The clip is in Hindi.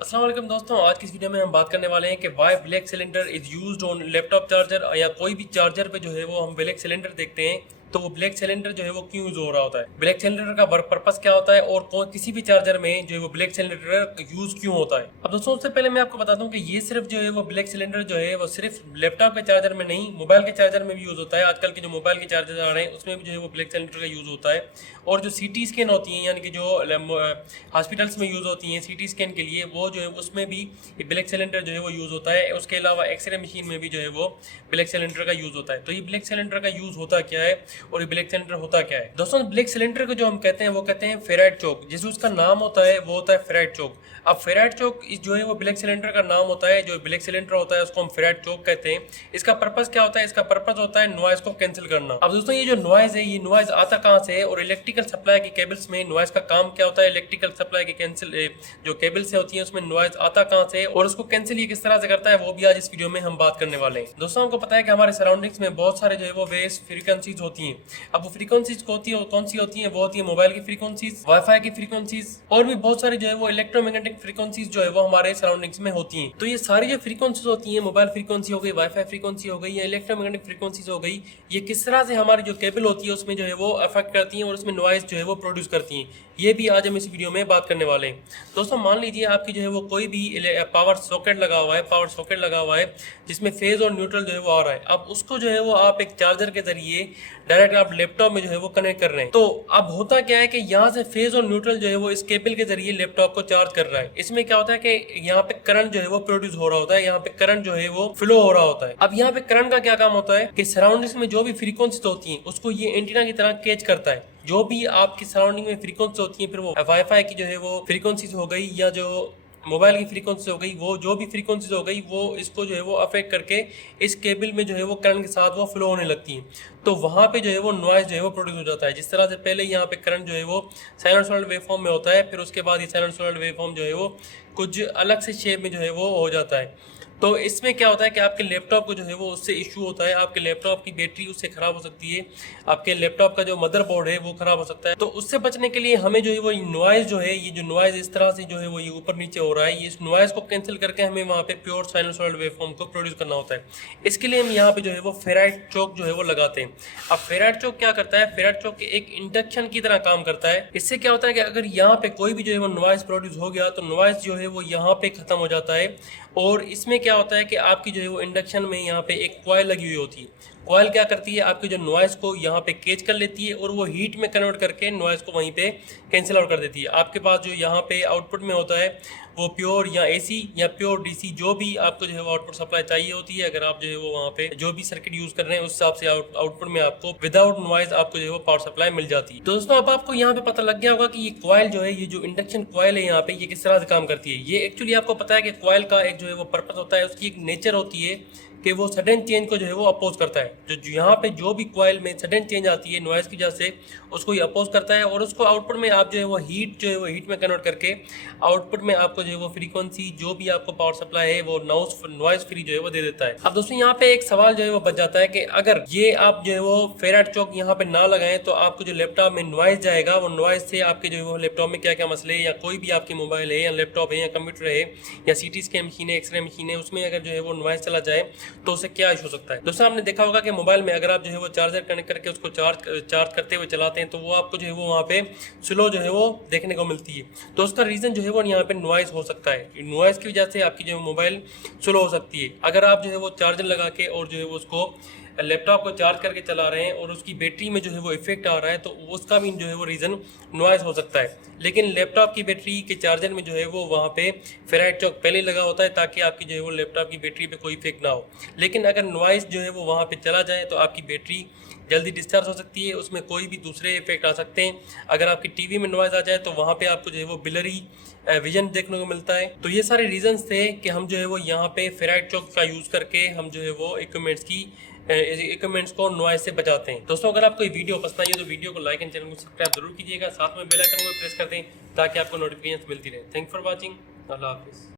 अस्सलाम वालेकुम दोस्तों, आज की इस वीडियो में हम बात करने वाले हैं कि why black cylinder is used on laptop charger या कोई भी चार्जर पे जो है वो हम ब्लैक सिलेंडर देखते हैं तो वो ब्लैक सिलेंडर जो है वो क्यों यूज हो रहा होता है, ब्लैक सिलेंडर का पर्पस क्या होता है और किसी भी चार्जर में जो है वो ब्लैक सिलेंडर यूज क्यों होता है। अब दोस्तों उससे पहले मैं आपको बता दूं कि ये सिर्फ जो है वो ब्लैक सिलेंडर जो है वो सिर्फ लैपटॉप के चार्जर में नहीं, मोबाइल के चार्जर में भी यूज होता है। आजकल के जो मोबाइल के चार्जर आ रहे हैं उसमें भी जो है वो ब्लैक सिलेंडर का यूज होता है। और जो सीटी स्कैन होती है यानी कि जो हॉस्पिटल्स में यूज होती हैं सीटी स्कैन के लिए, वो जो है उसमें भी ब्लैक सिलेंडर जो है वो यूज होता है। उसके अलावा एक्सरे मशीन में भी जो है वो ब्लैक सिलेंडर का यूज होता है। तो ये ब्लैक सिलेंडर का यूज होता क्या है और ये ब्लैक सिलेंडर होता क्या है। दोस्तों ब्लैक सिलेंडर को जो हम कहते हैं वो कहते हैं फेराइट चोक, जैसे उसका नाम होता है वो होता है फेराइट चोक। अब फेराइट चोक जो है वो ब्लैक सिलेंडर का नाम होता है। जो ब्लैक सिलेंडर होता है उसको हम फेराइट चोक कहते हैं। इसका पर्पस क्या होता है? इसका पर्पस होता है नॉइज को कैंसिल करना। अब दोस्तों ये जो नॉइज है, ये नॉइज आता कहाँ से है और इलेक्ट्रिकल सप्लाई की केबल्स में नॉइज का काम क्या होता है, इलेक्ट्रिकल सप्लाई की कैंसिल जो केबल्स होती हैं उसमें नॉइज आता कहाँ से और उसको कैंसिल ये किस तरह से करता है, वो भी आज इस वीडियो में हम बात करने वाले हैं। दोस्तों हमको पता है कि हमारे सराउंडिंग्स में बहुत सारे जो है वो वेव फ्रीक्वेंसीज होती हैं। अब वो फ्रीक्वेंसीज कौन सी होती है? वो होती है मोबाइल की फ्रीक्वेंसीज, वाईफाई की फ्रीक्वेंसीज और भी बहुत सारी जो है वो इलेक्ट्रोमैग्नेटिक फ्रीक्वेंसीज जो है वो हमारे सराउंडिंग्स में होती हैं। तो ये सारी जो फ्रीक्वेंसीज होती हैं, मोबाइल फ्रीक्वेंसी हो गई, वाईफाई फ्रीक्वेंसी हो गई या इलेक्ट्रोमैग्नेटिक फ्रीक्वेंसीज हो गई, ये किस तरह से हमारी जो केबल होती है उसमें जो है वो अफेक्ट करती हैं और उसमें नॉइज जो है वो प्रोड्यूस करती हैं। ये भी आज हम इस वीडियो में बात करने वाले हैं। दोस्तों मान लीजिए आपकी जो है वो कोई भी पावर सॉकेट लगा हुआ है जिसमें फेज और न्यूट्रल जो है वो आ रहा है। अब उसको जो है वो आप एक चार्जर के जरिए डायरेक्ट आप लैपटॉप में जो है वो कनेक्ट कर रहे हैं। तो अब होता क्या है कि यहाँ से फेज और न्यूट्रल जो है वो इस केबल के जरिए लैपटॉप को चार्ज कर रहा है। इसमें क्या होता है कि यहाँ पे करंट जो है वो प्रोड्यूस हो रहा होता है, यहाँ पे करंट जो है वो फ्लो हो रहा होता है। अब यहाँ पे करंट का क्या काम होता है कि सराउंडिंग्स में जो भी फ्रीक्वेंसी होती है उसको ये एंटीना की तरह कैच करता है। जो भी आपकी सराउंडिंग में फ्रीक्वेंसी होती है, फिर वो वाईफाई की जो है वो फ्रीक्वेंसीज हो गई या जो मोबाइल की फ्रीक्वेंसी हो गई, वो जो भी फ्रीक्वेंसीज हो गई वो इसको जो है वो अफेक्ट करके इस केबल में जो है वो करंट के साथ वो फ्लो होने लगती है। तो वहाँ पे जो है वो नॉइज जो है वो प्रोड्यूस हो जाता है। जिस तरह से पहले यहाँ पे करंट जो है वो साइनसॉइडल वेवफॉर्म में होता है, फिर उसके बाद ये साइनसॉइडल वेवफॉर्म जो है वो कुछ अलग से शेप में जो है वो हो जाता है। तो इसमें क्या होता है कि आपके लैपटॉप को जो है वो उससे इशू होता है, आपके लैपटॉप की बैटरी उससे ख़राब हो सकती है, आपके लैपटॉप का जो मदरबोर्ड है वो ख़राब हो सकता है। तो उससे बचने के लिए हमें जो है वो नॉइज़ जो है, ये जो नॉइज़ इस तरह से जो है वो ये ऊपर नीचे हो रहा है, ये इस नॉइज़ को कैंसिल करके हमें वहाँ पे प्योर साइनसॉइडल वेवफॉर्म को प्रोड्यूस करना होता है। इसके लिए हम यहाँ पे जो है वो फेराइट चोक जो है वो लगाते हैं। अब फेराइट चोक क्या करता है? फेराइट चोक एक इंडक्शन की तरह काम करता है। इससे क्या होता है कि अगर यहाँ पे कोई भी जो है वो नॉइज़ प्रोड्यूस हो गया तो नॉइज़ जो है वो यहाँ पे ख़त्म हो जाता है। और इसमें क्या होता है कि आपकी जो है वो इंडक्शन में यहाँ पे एक कॉइल लगी हुई होती है। कॉइल क्या करती है? आपके जो नॉइज़ को यहाँ पे कैच कर लेती है और वो हीट में कन्वर्ट करके नॉइज़ को वहीं पे कैंसिल आउट कर देती है। आपके पास जो यहाँ पे आउटपुट में होता है वो प्योर या एसी या प्योर डीसी, जो भी आपको जो है वो आउटपुट सप्लाई चाहिए होती है, अगर आप जो है वो वहाँ पे जो भी सर्किट यूज कर रहे हैं उस हिसाब से आउटपुट में आपको विदाउट नॉइज आपको जो है वो पावर सप्लाई मिल जाती है। तो दोस्तों अब आपको यहाँ पे पता लग गया होगा कि ये कॉइल जो है, ये जो इंडक्शन कॉइल है यहाँ पे, ये किस तरह से काम करती है। ये एक्चुअली आपको पता है कि कॉइल का एक जो है वो पर्पस होता है, उसकी एक नेचर होती है कि वो सडन चेंज को जो है वो अपोज करता है। जो यहाँ पे जो भी कॉइल में सडन चेंज आती है नॉइज की वजह से, उसको ये अपोज करता है और उसको आउटपुट में आप जो है वो हीट में कन्वर्ट करके आउटपुट में आपको जो है वो फ्रीक्वेंसी जो भी आपको पावर सप्लाई है वो नॉइज फ्री जो है वो दे देता है। अब दोस्तों यहाँ पे एक सवाल जो है वो बच जाता है कि अगर ये आप जो है वो फेराइट चोक यहाँ पे ना लगाएं तो आपको जो लैपटॉप में नॉइज जाएगा, वो नॉइज से आपके जो है वो लैपटॉप में क्या क्या मसले या कोई भी आपकी मोबाइल है या लैपटॉप है या कंप्यूटर है या सीटी स्कैन मशीन है, एक्सरे मशीन है, उसमें अगर जो है वो नॉइज चला जाए तो उससे क्या इशू हो सकता है। दोस्तों आपने देखा होगा कि मोबाइल में अगर आप जो है वो चार्जर कनेक्ट करके उसको चार्ज करते हुए चलाते हैं तो वो आपको जो है वो वहाँ पे स्लो जो है वो देखने को मिलती है। तो उसका रीज़न जो है वो यहाँ पे नॉइज हो सकता है। नॉइज की वजह से आपकी जो है मोबाइल स्लो हो सकती है। अगर आप जो है वो चार्जर लगा के और जो है वो उसको लैपटॉप को चार्ज करके चला रहे हैं और उसकी बैटरी में जो है वो इफेक्ट आ रहा है तो उसका भी जो है वो रीज़न नॉइज हो सकता है। लेकिन लैपटॉप की बैटरी के चार्जर में जो है वो वहाँ पे फेराइट चोक पहले लगा होता है ताकि आपकी जो है वो लैपटॉप की बैटरी पे कोई इफेक्ट ना हो। लेकिन अगर नॉइज जो है वो वहाँ पे चला जाए तो आपकी बैटरी जल्दी डिस्चार्ज हो सकती है, उसमें कोई भी दूसरे इफेक्ट आ सकते हैं। अगर आपकी टीवी में नॉइज आ जाए तो वहाँ पे आपको जो है वो ब्लरी विजन देखने को मिलता है। तो ये सारे रीजंस थे कि हम जो है वो यहाँ पे फेराइट चोक का यूज़ करके हम जो है वो इक्विपमेंट्स को नॉइज से बचाते हैं। दोस्तों अगर आपको ये वीडियो पसंद आई है तो वीडियो को लाइक एंड चैनल को सब्सक्राइब जरूर कीजिएगा, साथ में बेल आइकन को प्रेस कर दें ताकि आपको नोटिफिकेशन मिलती रहे। Thank for watching. अल्लाह हाफिज़।